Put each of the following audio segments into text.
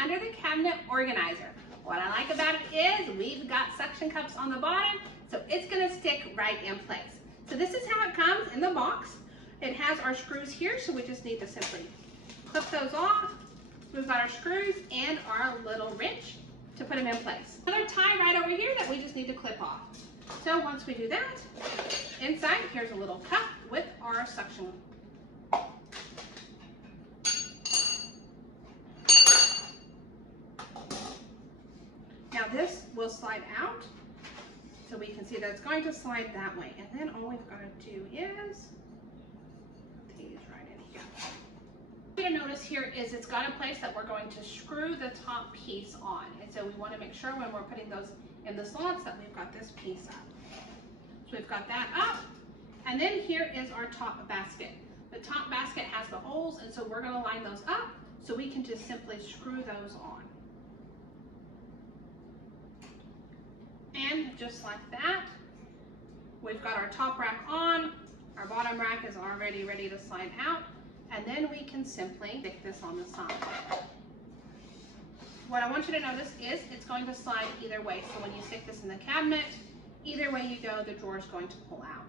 Under the Cabinet Organizer. What I like about it is we've got suction cups on the bottom, so it's gonna stick right in place. So this is how it comes in the box. It has our screws here, so we just need to simply clip those off. We've got our screws and our little wrench to put them in place. Another tie right over here that we just need to clip off. So once we do that, inside here's a little cup with our suction. Now this will slide out, so we can see that it's going to slide that way. And then all we've got to do is put these right in here. What you're gonna notice here is it's got a place that we're going to screw the top piece on. And so we want to make sure when we're putting those in the slots that we've got this piece up. So we've got that up. And then here is our top basket. The top basket has the holes, and so we're going to line those up so we can just simply screw those on. And just like that, we've got our top rack on, our bottom rack is already ready to slide out, and then we can simply stick this on the side. What I want you to notice is it's going to slide either way. So when you stick this in the cabinet, either way you go, the drawer is going to pull out.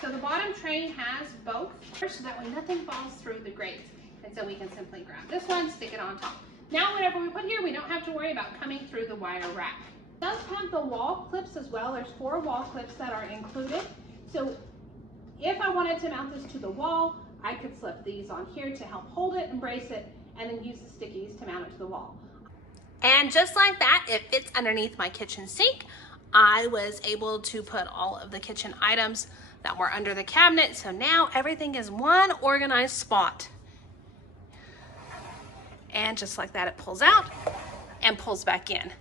So the bottom tray has both, so that way nothing falls through the grates. And so we can simply grab this one, stick it on top. Now whatever we put here, we don't have to worry about coming through the wire rack. It does have the wall clips as well. There's 4 wall clips that are included. So if I wanted to mount this to the wall, I could slip these on here to help hold it and brace it, and then use the stickies to mount it to the wall. And just like that, it fits underneath my kitchen sink. I was able to put all of the kitchen items that were under the cabinet, so now everything is one organized spot. And just like that, it pulls out and pulls back in.